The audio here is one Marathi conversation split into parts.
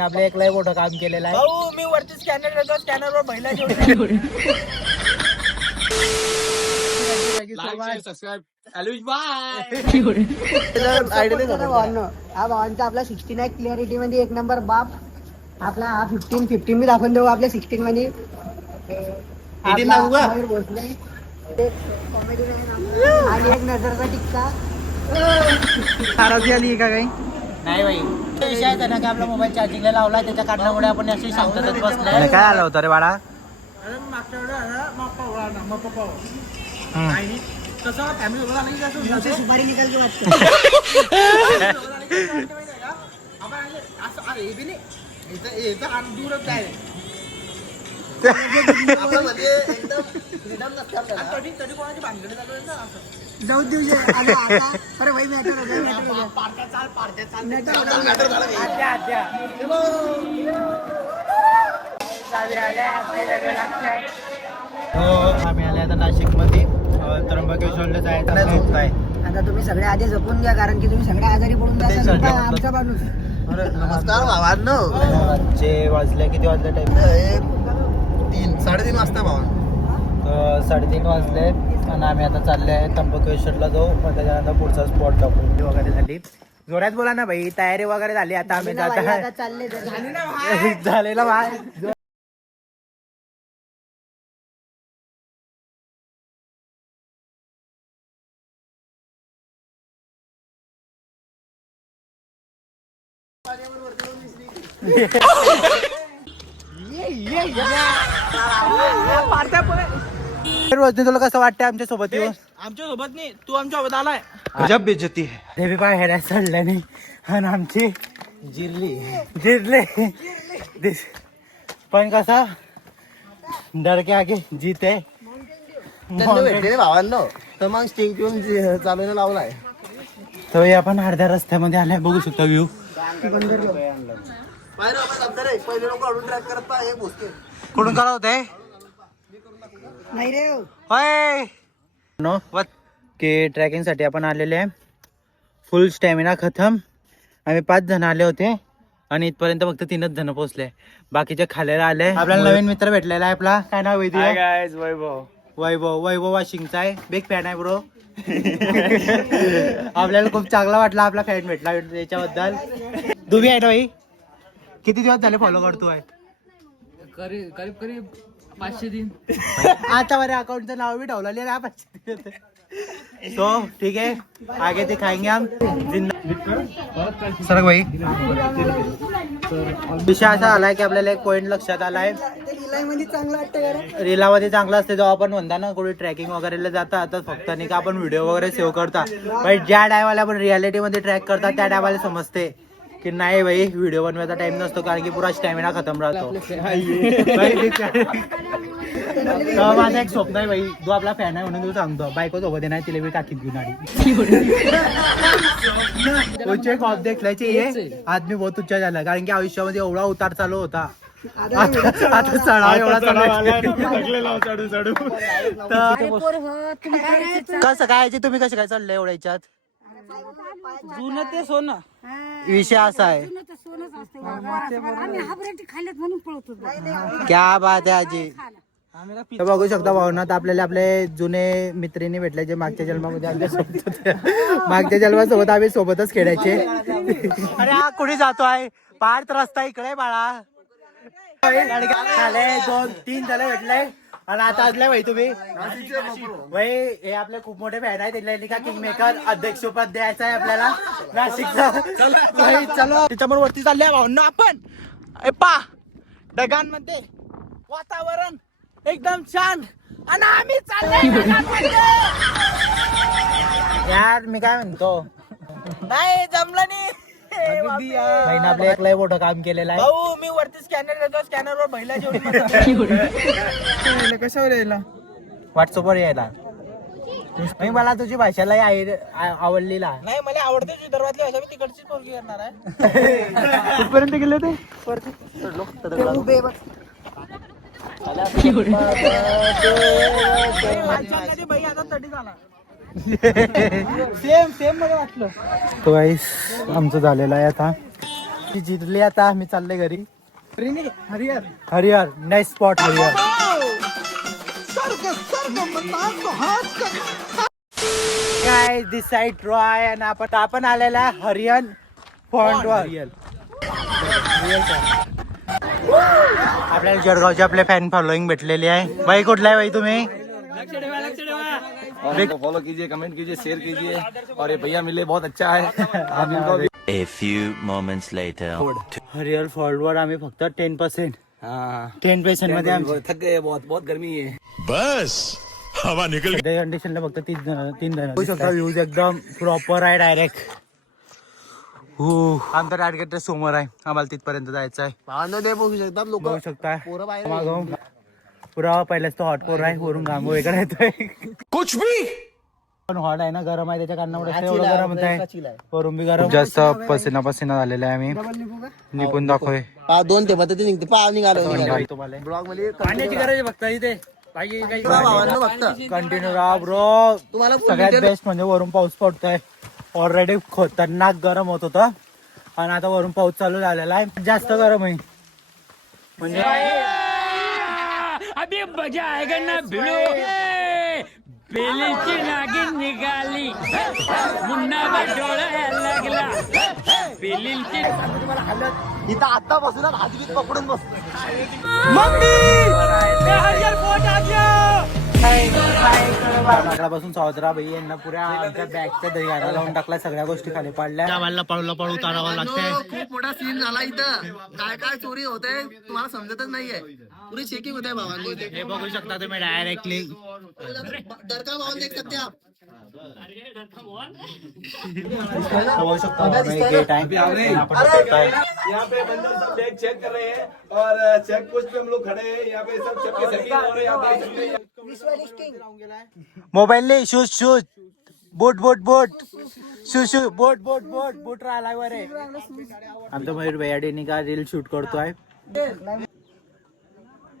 आपलं एक लय मोठं काम केलेलं आहे. भाऊ मी वरती स्कॅनर स्कॅनर वर महिला हा भावांचा आपला सिक्स्टीन आहे क्लिअरिटी मध्ये एक नंबर बाप. आपला हा फिफ्टीन फिफ्टीन मी दाखवून देऊ आपल्या सिक्स्टीन मध्ये. आपला. आणि एक नजरचा टिक्का. नाराजी आली का काही? नाही भाई विषय आहे ना की आपला मोबाईल चार्जिंगला लावला त्याच्या कारणामुळे आपण अशी शांततेत बसलाय काय आलं होतं रे बाळा आणि तसं फॅमिली सोबत आलं की कसं होतं ते? सुपारी निकाल की वाटतं आपण असे- असं अरे, हे बी नाही. दूरच आहे. तरी. जाऊ देऊ अरे भाई मॅटर आम्ही आले आता नाशिकमध्ये त्र्यंबकेश्वरला जायचं काय आता तुम्ही सगळे आधी जपून घ्या कारण की तुम्ही सगळे आजारी पडून जाता आमचा माणूस. नमस्कार भावांनो आजचे वाजले किती वाजले टाइम तीन साडेतीन वाजता भावांनो साडेतीन वाजले आणि आम्ही आता चालले आहे त्र्यंबकेश्वरला जाऊ मग त्याच्यानंतर पुढचा स्पॉट टाकू वगैरे झाली. जोरात बोला ना भाई तयारी वगैरे झाली. आता आम्ही जात आहे. चालले. झालेला भाई. रोजनी तुला कसं वाटतं आमच्यासोबत येऊन? आमच्यासोबत नाही तू आमच्यासोबत आलाय. गजब बेजती है. देवी पाय हेऱ्या चढल्या नाही. आणि आमची जिरली. जिरले. दिस- पण कसा? डर के आगे जीते. भेटले भावांनो. तर मग स्टिंग पिऊन चालवण्याला लावलाय. तर हे आपण अर्ध्या रस्त्यामध्ये आल्या बघू शकता व्ह्यू हे कुठून करा होते नाही रे होय. नो वत की ट्रॅकिंगसाठी आपण आलेले आहे. फुल स्टॅमिना खतम. आम्ही पाच जण आले होते आणि इथपर्यंत फक्त तीनच जण पोहोचले. बाकीचे खालेला आले. आपल्याला नवीन मित्र भेटलेला आहे आपला. काय नाव आहे वैभव. वैभव वैभव वाशिंगचा आहे. बिग फॅन आहे ब्रो आपल्याला खूप चांगला वाटला आपला फॅन भेटला याच्याबद्दल. तुम्ही आहे ना भाई किती दिवस झाले फॉलो करतो आहे करीब करीब पाचशे दिन. आता मेरे अकाउंटचं नाव भी ठेवलं ना तो ठीक है आगे दिखाएंगे हम सरक भाई. विषय असा आलाय की आपल्याला एक पॉइंट लक्षात आलाय? रीलामध्ये चांगलं असते जेव्हा आपण म्हणता ना कुठे ट्रॅकिंग वगैरे जाता फक्त नाही का आपण व्हिडिओ वगैरे सेव्ह करता. पण ज्या टायमाला आपण रियालिटी मध्ये ट्रॅक करता त्या टायमाला समजते. की नाही भाई व्हिडिओ बनवायचा टाइम नसतो कारण की पुरा स्टॅमिना खतम राहतो. भाई, तर माझं एक स्वप्न आहे भाई जो आपला फॅन आहे म्हणून तू सांगतो. बायको सोबत नाही तिला मी टाकीत घेऊन आली. एक ऑफ देखलायचे ये. आदमी बहुत उच्च झाला कारण की आयुष्यामध्ये एवढा उतार चालू होता. आता चढाव एवढा कसं काय तुम्ही कसे काय चालले एवढ्या याच्यात? जुनं ते सोनं. विषय असा आहे. आम्ही हाबरेटी खाल्ल्यात म्हणून पळतो क्या बात आहे आजी. तर बघू शकता भावनात आपल्याला आपले जुने मित्रिणी भेटले जे मागच्या जन्मामध्ये आमच्यासोबत होते. मागच्या जन्मासोबत आम्ही सोबतच खेळायचे. अरे हा कुठे जातोय? पार्थ रस्ता इकडे आहे बाळा झाले दोन तीन झाले भेटले. आणि आता असले भाई तुम्ही? भाई हे आपले खूप मोठे फॅन आहे त्यांना का किंग मेकर अध्यक्ष पद द्यायचं आहे आपल्याला. नाशिकचा. भाई, चलो. त्याच्याबरोबर वरती चालले भाऊंना आपण. ए पा. ढगांमध्ये वातावरण एकदम छान आणि आम्ही चालले. यार मी काय म्हणतो? नाही जमलं नाही. बहिण आपलं एक लय मोठं काम केलेलं आहे. भाऊ मी वरती स्कॅनर देतो स्कॅनर वर महिला कशावर यायला? व्हॉट्सअपवर यायला. मी मला तुझी भाषा लय आवडली ला नाही मला आवडते विदर्भातली भाषा मी तिकडची पोरगी करणार आहे. कुठपर्यंत गेले ते? उभे बघ. आता तडी झाला सेम सेममध्ये वाटलं. तो गाईस आमचं झालेलं आहे आता. ती जिंकली आता आम्ही चालले घरी. Harihar. Harihar next spot Harihar. काय दिस साईड रॉय आणि आपण आपण आलेला हरियन पॉइंट वर. आपल्याला जळगावचे आपले फॅन फॉलोईंग भेटलेली आहे. बाई कुठला आहे बाई तुम्ही? फॉलो कीजिए कमेंट कीजिए शेयर कीजिए। और ये भैया मिले बहुत अच्छा है। आप इनको A few moments later. Harihar fort वर आम्ही फक्त टेन पर्सेंट हाँ। टेन पर्सेंटमध्ये थक गए बहुत बहुत गर्मी है। बस हवा निकल सध्या कंडिशनला फक्त तीन जण तीन जण होऊ शकता व्ह्यूज एकदम प्रॉपर आहे डायरेक्ट हो आमचं टार्गेट समोर आहे. आम्हाला तिथपर्यंत जायचं आहे. भावांनो ते बघू शकतात लोक. बघू शकता. पोरं बाहेर मागं. पुरा पहिल्याच तो हॉट पोर आहे वरून घाम वेगळा येतोय. कुछ भी! पण हॉट आहे ना गरम आहे त्याच्या कारणामुळे हा एवढं गरम होत आपला आहे. वरून बी गरम. जास्त पसिना पसिना झालेला आहे आम्ही. निपून दाखवय. दोन ते ते निघते. पा निघालो तुम्हाला ब्लॉगमध्ये पाण्याची गरज आहे फक्त इथे. बाकी काही भावांनो फक्त. कंटिन्यू राहा ब्रो तुम्हाला सगळ्यात बेस्ट म्हणजे वरून पाऊस पडतोय. ऑलरेडी खतरनाक गरम होत होतं. आणि आता वरून पाऊस चालू झालेला आहे. जास्त गरम आहे म्हणजे अभी मजा आएगा ना भिड़ो। बेलीची नागिन निघाली मुन्ना डोळा लागला। बेलीची इथं आतापासून हातगीत पकडून बसतो सावत्रा भाई यांना पुऱ्या आमच्या बॅगच्या दहीगारा लावून टाकला सगळ्या गोष्टी खाली पडल्या. आम्हाला पळूला पळू उतारावं लागतंय खूप मोठा सीन झाला इथं. काय काय चोरी होत तुम्हाला समजतच नाहीये. पुरी चेकिंग होत आहे भावांनी हे बघू शकता तुम्ही डायरेक्टली दरका भावान देख सकते आप यहाँ पे बंदर सब बैग चेक कर रहे हैं और चेक पोस्ट पे हम लोग खड़े हैं। यहाँ पे सब चेक हो रहे हैं। आप देख सकते हैं मोबाईल नाही shoes shoes boat boat boat shoes shoes boat boat boat boat राहिलाय वर आमचा मयूर भैयाडीनी का रील शूट करतोय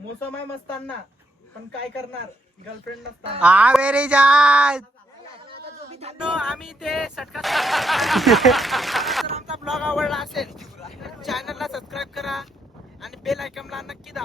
मोसम आहे मस्ताना पण काय करणार? गर्लफ्रेंड नसताना। हा वेरी जात आम्ही ते सटका आमचा ब्लॉग आवडला असेल चॅनलला सबस्क्राईब करा आणि बेल आयकॉनला नक्की दाबा.